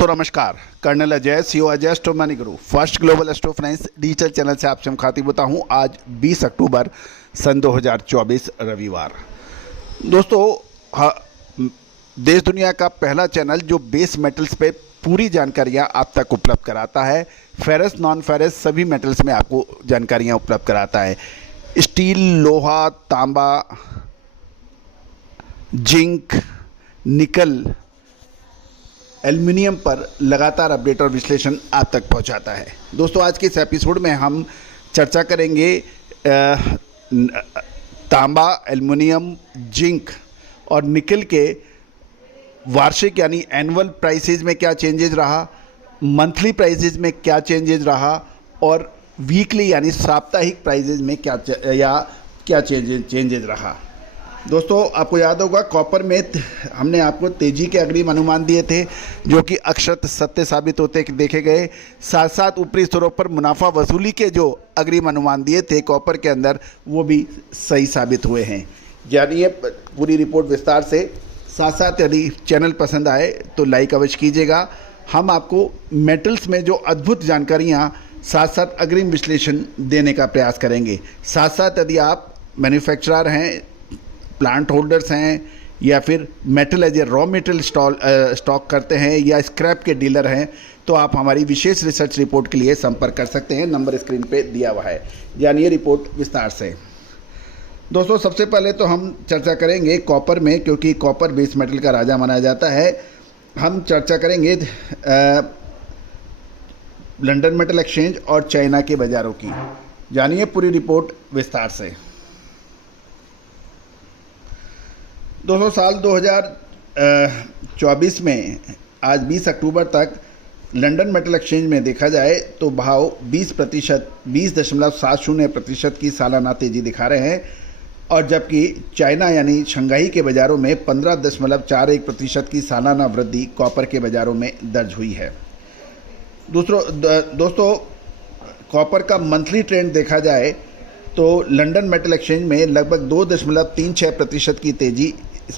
दोस्तों नमस्कार। Colonel Ajay, CEO Ajay astro money guru, first global astro finance digital channel से आपसे मुखातिब होता हूं। आज 20 अक्टूबर सन 2024 रविवार। दोस्तों देश दुनिया का पहला चैनल जो बेस मेटल्स पे पूरी जानकारियां आप तक उपलब्ध कराता है। फेरस, नॉन फेरस सभी मेटल्स में आपको जानकारियां उपलब्ध कराता है। स्टील, लोहा, तांबा, जिंक, निकल, एल्युमिनियम पर लगातार अपडेट और विश्लेषण आप तक पहुंचाता है। दोस्तों आज के इस एपिसोड में हम चर्चा करेंगे तांबा, एल्युमिनियम, जिंक और निकल के वार्षिक यानी एनुअल प्राइसेस में क्या चेंजेस रहा, मंथली प्राइसेस में क्या चेंजेस रहा और वीकली यानी साप्ताहिक प्राइसेस में क्या चेंजेस रहा। दोस्तों आपको याद होगा कॉपर में हमने आपको तेजी के अग्रिम अनुमान दिए थे जो कि अक्षरशः सत्य साबित होते देखे गए। साथ साथ ऊपरी स्तरों पर मुनाफा वसूली के जो अग्रिम अनुमान दिए थे कॉपर के अंदर वो भी सही साबित हुए हैं। जानिए पूरी रिपोर्ट विस्तार से। साथ साथ यदि चैनल पसंद आए तो लाइक अवश्य कीजिएगा। हम आपको मेटल्स में जो अद्भुत जानकारियाँ साथ साथ अग्रिम विश्लेषण देने का प्रयास करेंगे। साथ साथ यदि आप मैन्युफैक्चरर हैं, प्लांट होल्डर्स हैं या फिर metal as a raw material stock करते हैं या स्क्रैप के डीलर हैं तो आप हमारी विशेष रिसर्च रिपोर्ट के लिए संपर्क कर सकते हैं। नंबर स्क्रीन पे दिया हुआ है। जानिए रिपोर्ट विस्तार से। दोस्तों सबसे पहले तो हम चर्चा करेंगे कॉपर में, क्योंकि कॉपर बेस मेटल का राजा माना जाता है। हम चर्चा करेंगे लंदन मेटल एक्सचेंज और चाइना के बाज़ारों की। जानिए पूरी रिपोर्ट विस्तार से। दोस्तों साल 2024 में आज 20 अक्टूबर तक लंदन मेटल एक्सचेंज में देखा जाए तो भाव 20.70% की सालाना तेज़ी दिखा रहे हैं और जबकि चाइना यानी शंघाई के बाज़ारों में 15.41% की सालाना वृद्धि कॉपर के बाज़ारों में दर्ज हुई है। दोस्तों कॉपर का मंथली ट्रेंड देखा जाए तो लंदन मेटल एक्सचेंज में लगभग 2.36% की तेज़ी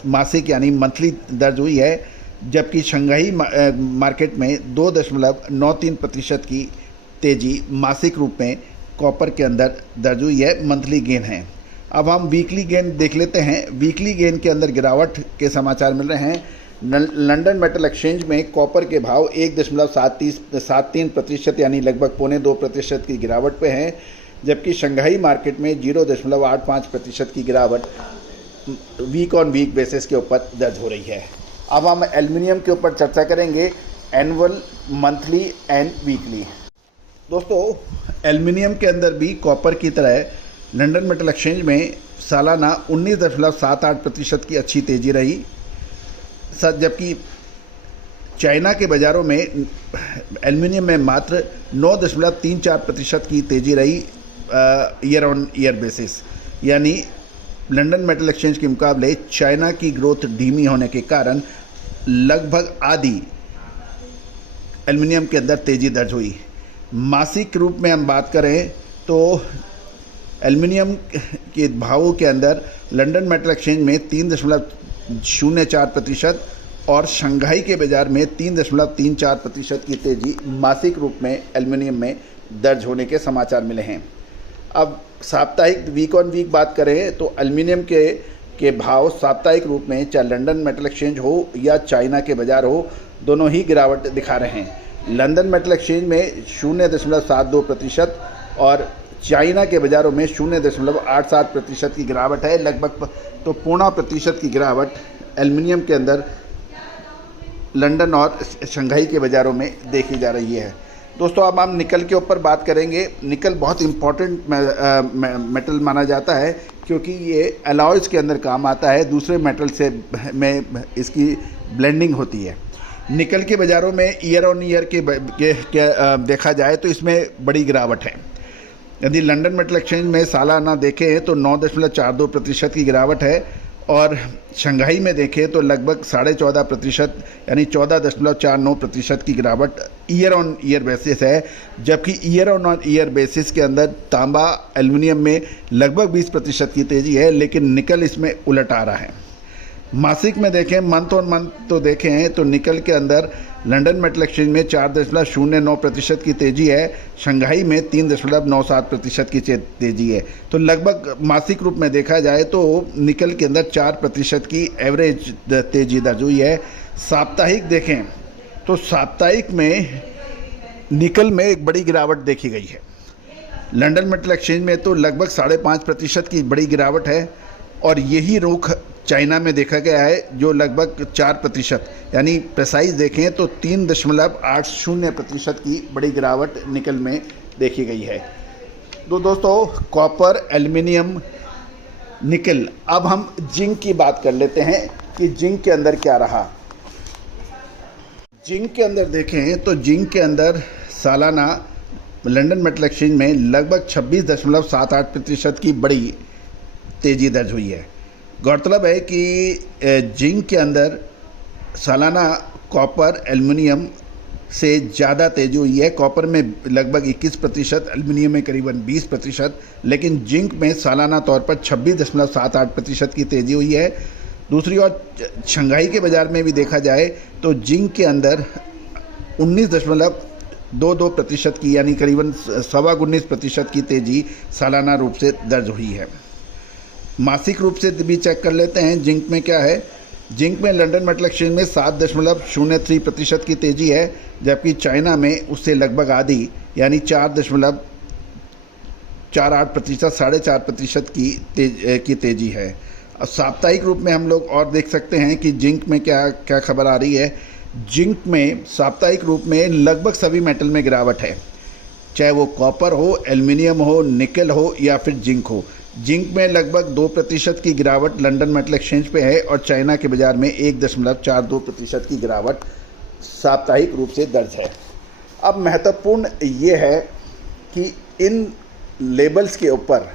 मासिक यानी मंथली दर्ज हुई है, जबकि शंघाई मार्केट में 2.93% की तेज़ी मासिक रूप में कॉपर के अंदर दर्ज हुई है। मंथली गेन है। अब हम वीकली गेन देख लेते हैं। वीकली गेन के अंदर गिरावट के समाचार मिल रहे हैं। लंदन मेटल एक्सचेंज में कॉपर के भाव 1.73% यानी लगभग 0.25% की गिरावट पे हैं, जबकि शंघाई मार्केट में 0.85% की गिरावट वीक ऑन वीक बेसिस के ऊपर दर्ज हो रही है। अब हम एल्युमिनियम के ऊपर चर्चा करेंगे, एनुअल, मंथली एंड वीकली। दोस्तों एल्युमिनियम के अंदर भी कॉपर की तरह लंदन मेटल एक्सचेंज में सालाना 19.78% की अच्छी तेज़ी रही, जबकि चाइना के बाज़ारों में एल्युमिनियम में मात्र 9.34% की तेज़ी रही ईयर ऑन ईयर बेसिस। यानी लंदन मेटल एक्सचेंज के मुकाबले चाइना की ग्रोथ धीमी होने के कारण लगभग आधी एल्युमिनियम के अंदर तेज़ी दर्ज हुई। मासिक रूप में हम बात करें तो एल्युमिनियम के भावों के अंदर लंदन मेटल एक्सचेंज में 3.04% और शंघाई के बाज़ार में 3.34% की तेज़ी मासिक रूप में एल्युमिनियम में दर्ज होने के समाचार मिले हैं। अब साप्ताहिक वीक ऑन वीक बात करें तो एल्युमिनियम के भाव साप्ताहिक रूप में चाहे लंदन मेटल एक्सचेंज हो या चाइना के बाज़ार हो, दोनों ही गिरावट दिखा रहे हैं। लंदन मेटल एक्सचेंज में 0.72% और चाइना के बाज़ारों में 0.87% की गिरावट है। लगभग तो 0.5% की गिरावट एल्युमिनियम के अंदर लंदन और शंघाई के बाज़ारों में देखी जा रही है। दोस्तों अब हम निकल के ऊपर बात करेंगे। निकल बहुत इम्पॉर्टेंट मेटल माना जाता है क्योंकि ये अलॉयज़ के अंदर काम आता है। दूसरे मेटल से में इसकी ब्लेंडिंग होती है। निकल के बाज़ारों में ईयर ऑन ईयर के देखा जाए तो इसमें बड़ी गिरावट है। यदि लंदन मेटल एक्सचेंज में सालाना देखें तो 9.42% की गिरावट है और शंघाई में देखें तो लगभग 14.5% यानी 14.49% की गिरावट ईयर ऑन ईयर बेसिस है, जबकि ईयर ऑन ईयर बेसिस के अंदर तांबा, एल्युमिनियम में लगभग 20% की तेज़ी है, लेकिन निकल इसमें उलट आ रहा है। मासिक में देखें, मंथ ऑन मंथ तो देखें तो निकल के अंदर लंदन मेटल एक्सचेंज में 4.09% की तेजी है, शंघाई में 3.97% की तेजी है। तो लगभग मासिक रूप में देखा जाए तो निकल के अंदर 4% की एवरेज तेजी दर्ज हुई है। साप्ताहिक देखें तो साप्ताहिक में निकल में एक बड़ी गिरावट देखी गई है। लंदन मेटल एक्सचेंज में तो लगभग 5.5% की बड़ी गिरावट है और यही रुख चाइना में देखा गया है जो लगभग 4%, यानी प्रिसाइज देखें तो 3.80% की बड़ी गिरावट निकल में देखी गई है। तो दोस्तों, कॉपर, एल्युमिनियम, निकल। अब हम जिंक की बात कर लेते हैं कि जिंक के अंदर क्या रहा। जिंक के अंदर देखें तो जिंक के अंदर सालाना लंदन मेटल एक्सचेंज में लगभग 26.78% की बड़ी तेज़ी दर्ज हुई है। गौरतलब है कि जिंक के अंदर सालाना कॉपर, एल्युमिनियम से ज़्यादा तेज़ी हुई है। कॉपर में लगभग 21%, एल्युमिनियम में करीबन 20%, लेकिन जिंक में सालाना तौर पर 26.78% की तेज़ी हुई है। दूसरी ओर शंघाई के बाज़ार में भी देखा जाए तो जिंक के अंदर 19.22% की, यानी करीबन 19.25% की तेज़ी सालाना रूप से दर्ज हुई है। मासिक रूप से भी चेक कर लेते हैं जिंक में क्या है। जिंक में लंदन मेटल एक्सचेंज में 7.03% की तेज़ी है, जबकि चाइना में उससे लगभग आधी, यानी 4.48%, 4.5% की तेज़ी है। अब साप्ताहिक रूप में हम लोग और देख सकते हैं कि जिंक में क्या खबर आ रही है। जिंक में साप्ताहिक रूप में लगभग सभी मेटल में गिरावट है, चाहे वो कॉपर हो, एल्युमिनियम हो, निकल हो या फिर जिंक हो। जिंक में लगभग 2% की गिरावट लंदन मेटल एक्सचेंज पे है और चाइना के बाज़ार में 1.42% की गिरावट साप्ताहिक रूप से दर्ज है। अब महत्वपूर्ण ये है कि इन लेबल्स के ऊपर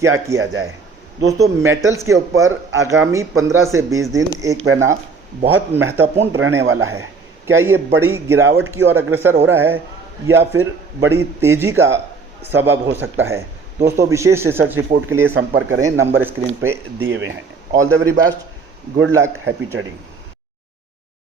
क्या किया जाए। दोस्तों, मेटल्स के ऊपर आगामी 15 से 20 दिन एक महीना बहुत महत्वपूर्ण रहने वाला है। क्या ये बड़ी गिरावट की ओर अग्रसर हो रहा है या फिर बड़ी तेज़ी का सबब हो सकता है। दोस्तों, विशेष रिसर्च रिपोर्ट के लिए संपर्क करें, नंबर स्क्रीन पे दिए हुए हैं। All the very best, good luck, happy trading.